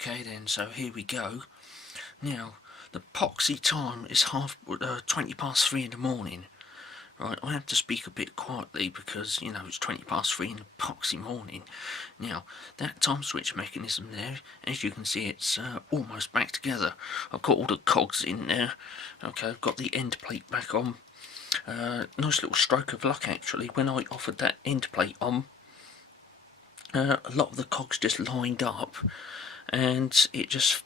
Okay then, so here we go. Now, the poxy time is 20 past 3 in the morning. Right, I have to speak a bit quietly because, you know, it's 20 past 3 in the poxy morning. Now, that time switch mechanism there, as you can see, it's almost back together. I've got all the cogs in there. Okay, I've got the end plate back on. Nice little stroke of luck actually. When I offered that end plate on, a lot of the cogs just lined up and it just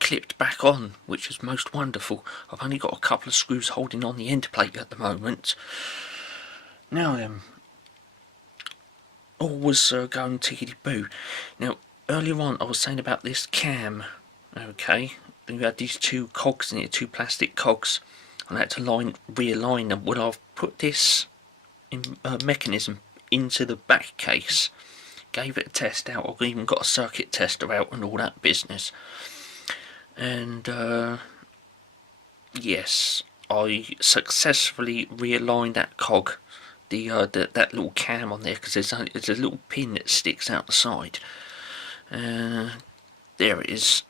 clipped back on, which is most wonderful. I've only got a couple of screws holding on the end plate at the moment. Now all was going tickety-boo. Now earlier on I was saying about this cam, okay, you had these two cogs in it, two plastic cogs, and I had to realign them. Well, I've put this mechanism into the back case, gave it a test out. I've even got a circuit tester out and all that business. And yes, I successfully realigned that cog, that little cam on there, because there's a little pin that sticks out the side. There it is.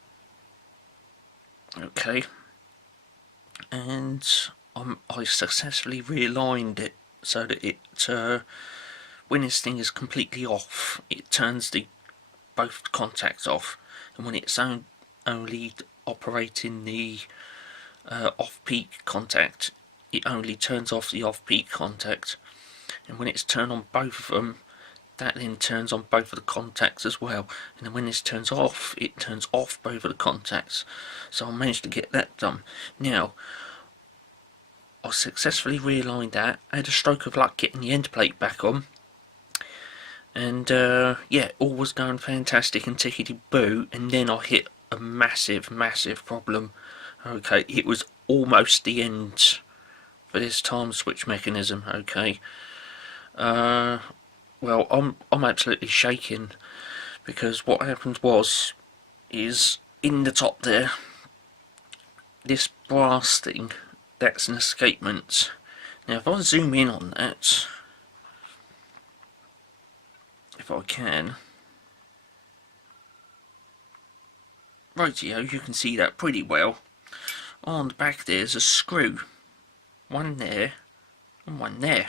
Okay, and I successfully realigned it so that it, when this thing is completely off, it turns both contacts off, and when it's only operating the off-peak contact, it only turns off the off-peak contact, and when it's turned on both of them, that then turns on both of the contacts as well, and then when this turns off, it turns off both of the contacts. So I managed to get that done. Now I successfully realigned that. I had a stroke of luck getting the end plate back on, and yeah, all was going fantastic and tickety-boo, and then I hit a massive problem. Okay, it was almost the end for this time switch mechanism. Okay, well, I'm absolutely shaking, because what happened is in the top there, this brass thing, that's an escapement. Now if I zoom in on that, if I can, rightio, you can see that pretty well. On the back there's a screw, one there and one there.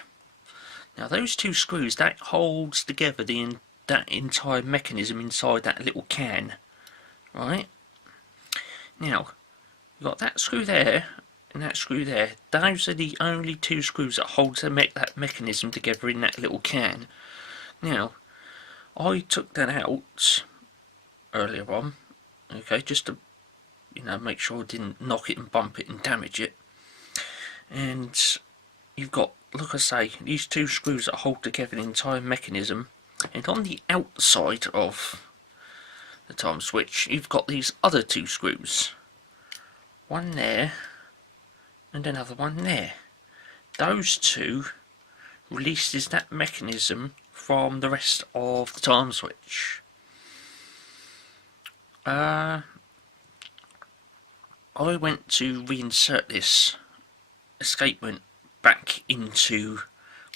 Now those two screws, that holds together that entire mechanism inside that little can, right? Now you've got that screw there and that screw there. Those are the only two screws that hold that mechanism together in that little can. Now I took that out earlier on, okay, just to, you know, make sure I didn't knock it and bump it and damage it. And you've got, like I say, these two screws that hold together the entire mechanism, and on the outside of the time switch you've got these other two screws, one there and another one there. Those two releases that mechanism from the rest of the time switch. I went to reinsert this escapement back into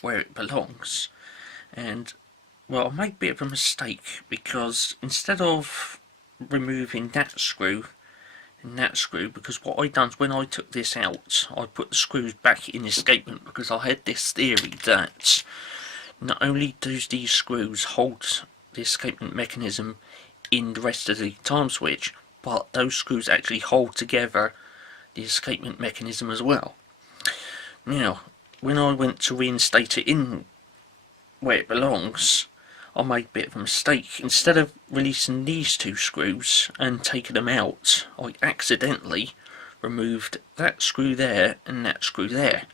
where it belongs, and well, I made a bit of a mistake, because instead of removing that screw and that screw, because what I done is when I took this out, I put the screws back in the escapement, because I had this theory that not only does these screws hold the escapement mechanism in the rest of the time switch, but those screws actually hold together the escapement mechanism as well. Now when I went to reinstate it in where it belongs, I made a bit of a mistake. Instead of releasing these two screws and taking them out, I accidentally removed that screw there and that screw there.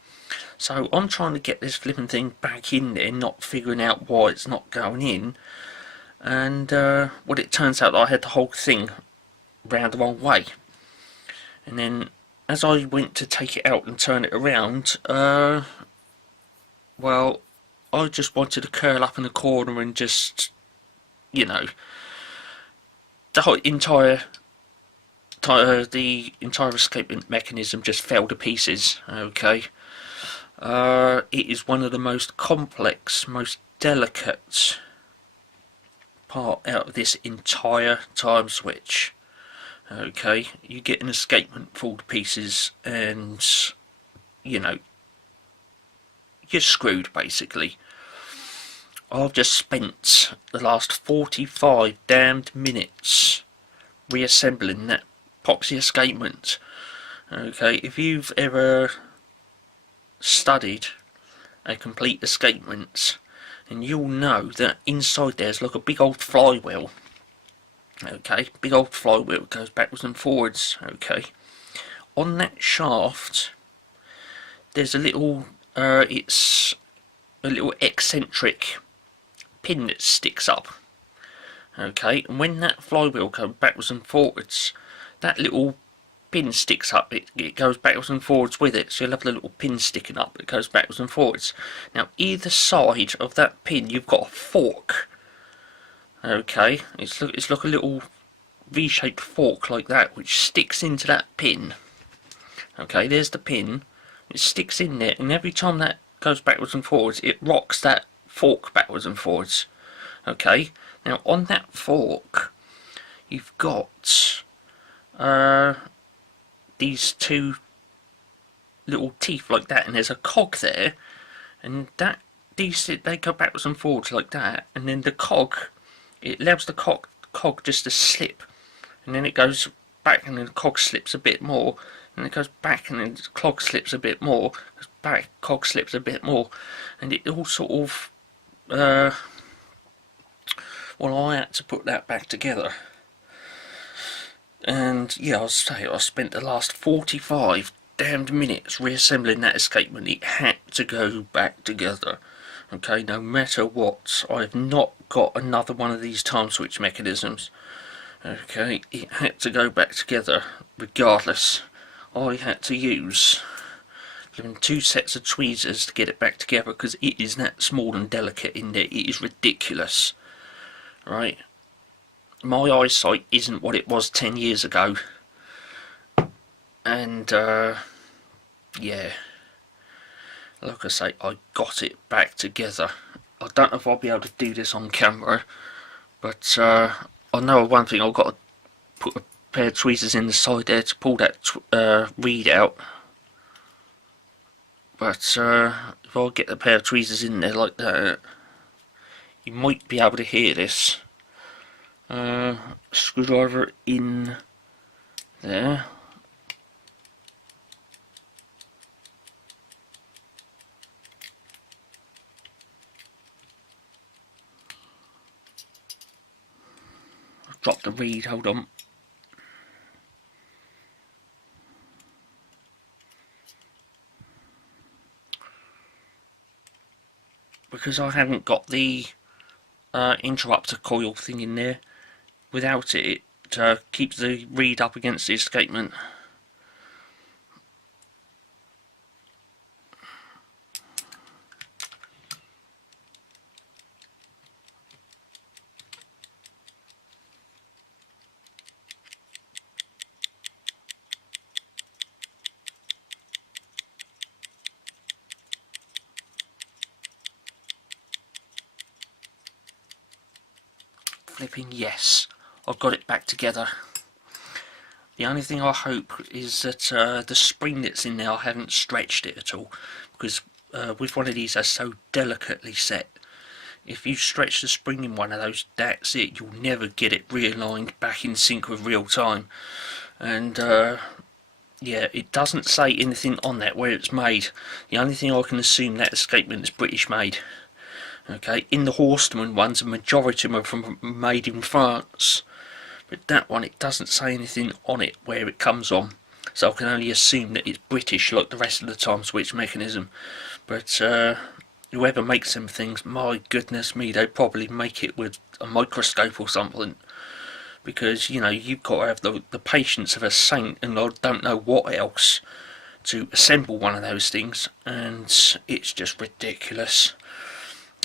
So I'm trying to get this flipping thing back in there, not figuring out why it's not going in, and well, it turns out I had the whole thing round the wrong way. And then as I went to take it out and turn it around, well, I just wanted to curl up in the corner and just, you know, the entire escapement mechanism just fell to pieces. Okay, it is one of the most complex, most delicate part out of this entire time switch. okay, you get an escapement fall to pieces, and you know, you're screwed basically. I've just spent the last 45 damned minutes reassembling that epoxy escapement. Okay, if you've ever studied a complete escapement, and you'll know that inside there's like a big old flywheel. Okay, big old flywheel goes backwards and forwards. Okay, on that shaft there's a little it's a little eccentric pin that sticks up. Okay, and when that flywheel goes backwards and forwards, that little pin sticks up, it goes backwards and forwards with it, so you'll have the little pin sticking up that goes backwards and forwards. Now either side of that pin you've got a fork. Okay, it's like a little V-shaped fork like that, which sticks into that pin. Okay, there's the pin, it sticks in there, and every time that goes backwards and forwards, it rocks that fork backwards and forwards. Okay, now on that fork you've got these two little teeth like that, and there's a cog there, and that they go backwards and forwards like that, and then the cog, it allows the cog just to slip, and then it goes back, and then the cog slips a bit more, and it goes back, and then the cog slips a bit more, goes back, cog slips a bit more, and it all sort of well, I had to put that back together. And yeah, I'll say I spent the last 45 damned minutes reassembling that escapement. It had to go back together. Okay, no matter what, I've not got another one of these time switch mechanisms. Okay, it had to go back together regardless. I had to use two sets of tweezers to get it back together, because it is that small and delicate in there. It is ridiculous. Right? My eyesight isn't what it was 10 years ago, and yeah, like I say, I got it back together. I don't know if I'll be able to do this on camera, but I know one thing, I've got to put a pair of tweezers in the side there to pull that reed out, but if I get the pair of tweezers in there like that, you might be able to hear this. Screwdriver in there. I've dropped the reed, hold on. Because I haven't got the interrupter coil thing in there, without it, it keeps the reed up against the escapement. Flipping yes, I've got it back together. The only thing I hope is that the spring that's in there, I haven't stretched it at all, because with one of these they're so delicately set. If you stretch the spring in one of those, that's it, you'll never get it realigned back in sync with real time. And yeah, it doesn't say anything on that where it's made. The only thing I can assume, that escapement is British made. Okay, in the Horstman ones, a majority of them are made in France, but that one, it doesn't say anything on it where it comes on, so I can only assume that it's British like the rest of the time switch mechanism. But whoever makes them things, my goodness me, they probably make it with a microscope or something, because you know, you've got to have the patience of a saint, and I don't know what else, to assemble one of those things, and it's just ridiculous.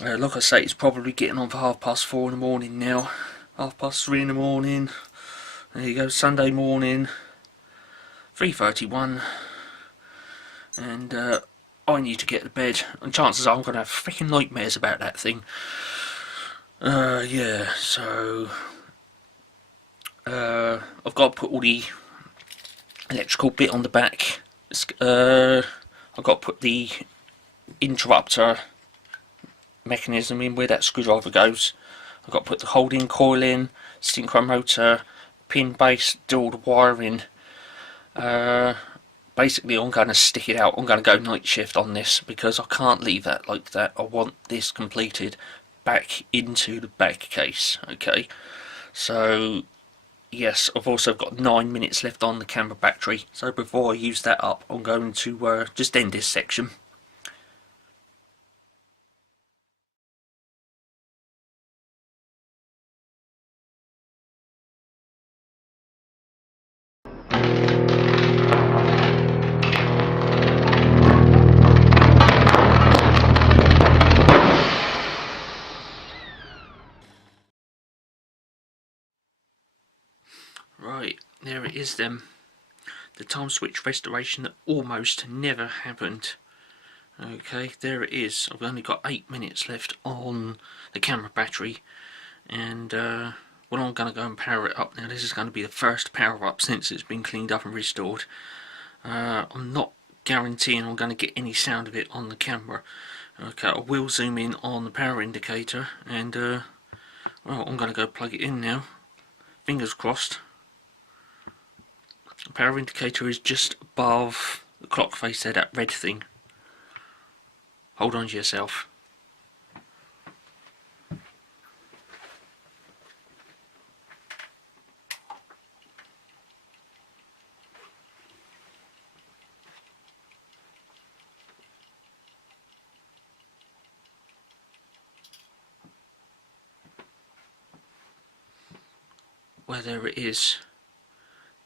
Like I say, it's probably getting on for 4:30 in the morning now. 3:30 in the morning. There you go, Sunday morning, 3:31, and I need to get to bed. And chances are I'm going to have freaking nightmares about that thing. Yeah, so I've got to put all the electrical bit on the back. I've got to put the interrupter mechanism in where that screwdriver goes. I've got to put the holding coil in, synchro motor, pin base, do all the wiring. Basically I'm going to stick it out. I'm going to go night shift on this because I can't leave that like that. I want this completed back into the back case. Okay, so yes, I've also got 9 minutes left on the camera battery, so before I use that up I'm going to just end this section. Right, there it is then. The time switch restoration that almost never happened. Okay, there it is. I've only got 8 minutes left on the camera battery, and well, I'm going to go and power it up now. This is going to be the first power up since it's been cleaned up and restored. I'm not guaranteeing I'm going to get any sound of it on the camera. Okay, I will zoom in on the power indicator, and well, I'm going to go plug it in now. Fingers crossed. The power indicator is just above the clock face there, that red thing. Hold on to yourself. Well, there it is.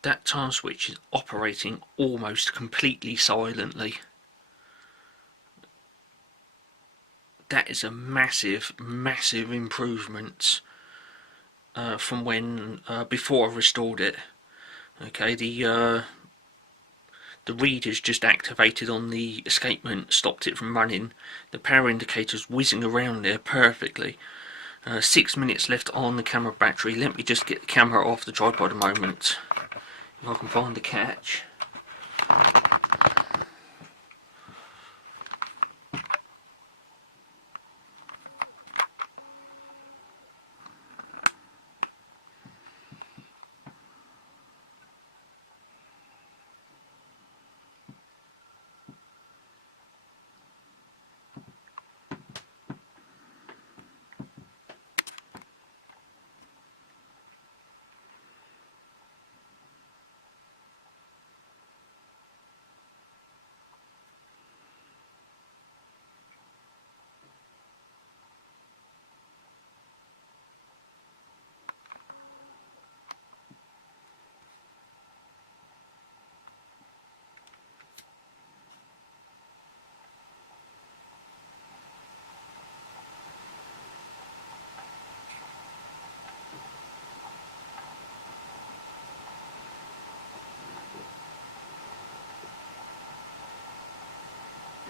That time switch is operating almost completely silently. That is a massive, massive improvement from when before I restored it. Okay, the reader's just activated on the escapement, stopped it from running. The power indicator's whizzing around there perfectly. 6 minutes left on the camera battery. Let me just get the camera off the tripod a moment, if I can find the catch.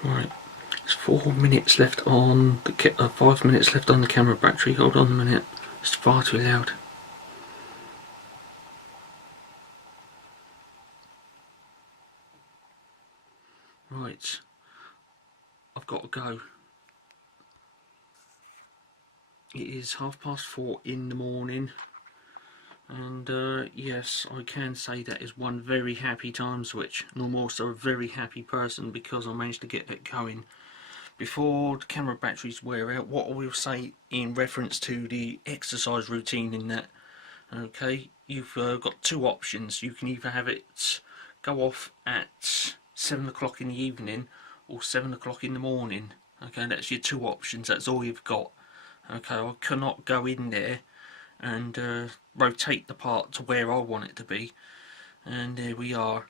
Right, there's 4 minutes left on the 5 minutes left on the camera battery. Hold on a minute, it's far too loud. Right, I've got to go. It is 4:30 in the morning, and yes, I can say that is one very happy time switch, and I'm also a very happy person because I managed to get that going before the camera batteries wear out. What I will say in reference to the exercise routine in that, okay, you've got two options. You can either have it go off at 7 o'clock in the evening or 7 o'clock in the morning. Okay, that's your two options, that's all you've got. Okay, I cannot go in there and rotate the part to where I want it to be, and there we are.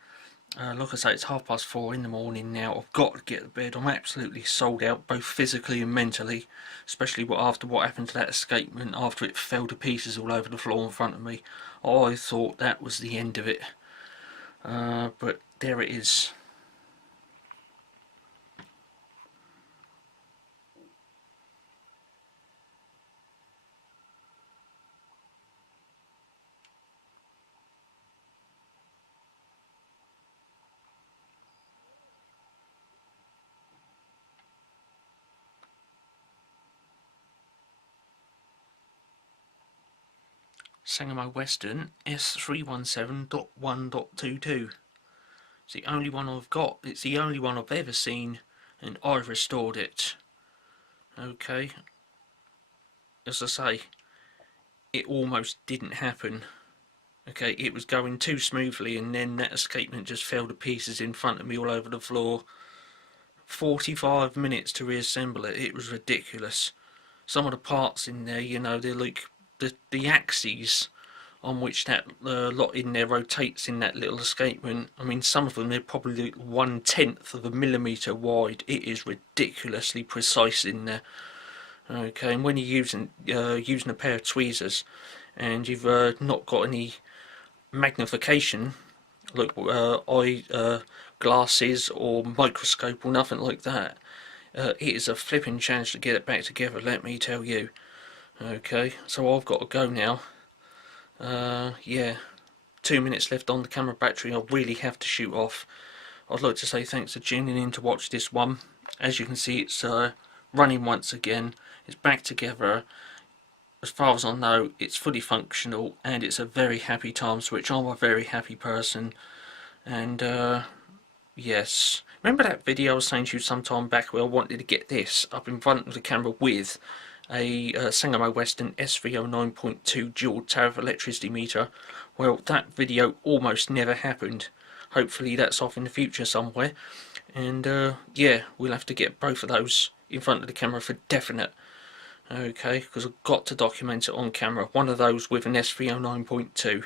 Like I say, it's 4:30 in the morning now. I've got to get to bed. I'm absolutely sold out, both physically and mentally, especially after what happened to that escapement, after it fell to pieces all over the floor in front of me. I thought that was the end of it, but there it is. Sangamo Weston S317.1.22. It's the only one I've got. It's the only one I've ever seen, and I've restored it. Okay. As I say, it almost didn't happen. Okay, it was going too smoothly, and then that escapement just fell to pieces in front of me all over the floor. 45 minutes to reassemble it. It was ridiculous. Some of the parts in there, you know, they're like the axes on which that lot in there rotates in that little escapement. I mean, some of them, they're probably 1/10 of a millimetre wide. It is ridiculously precise in there. Okay, and when you're using a pair of tweezers and you've not got any magnification, like eye glasses or microscope or nothing like that, it is a flipping challenge to get it back together, let me tell you. Okay, so I've got to go now. Yeah, 2 minutes left on the camera battery. I really have to shoot off. I'd like to say thanks for tuning in to watch this one. As you can see, it's running once again. It's back together. As far as I know, it's fully functional, and it's a very happy Timeswitch. I'm a very happy person, and yes. Remember that video I was saying to you some time back where I wanted to get this up in front of the camera with a Sangamo Weston S317.1.22 dual tariff electricity meter? Well, that video almost never happened. Hopefully that's off in the future somewhere, and yeah, we'll have to get both of those in front of the camera for definite. Okay, because I've got to document it on camera. One of those with an S309.2.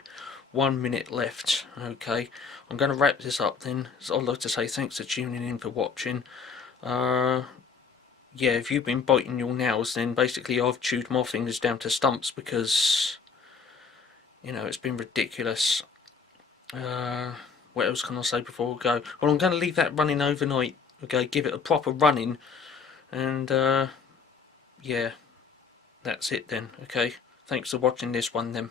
1 minute left. Okay, I'm going to wrap this up then. So I'd like to say thanks for tuning in, for watching. Yeah, if you've been biting your nails, then basically I've chewed my fingers down to stumps, because, you know, it's been ridiculous. What else can I say before I go? Well, I'm going to leave that running overnight. Okay, give it a proper running, and yeah, that's it then. Okay, thanks for watching this one then.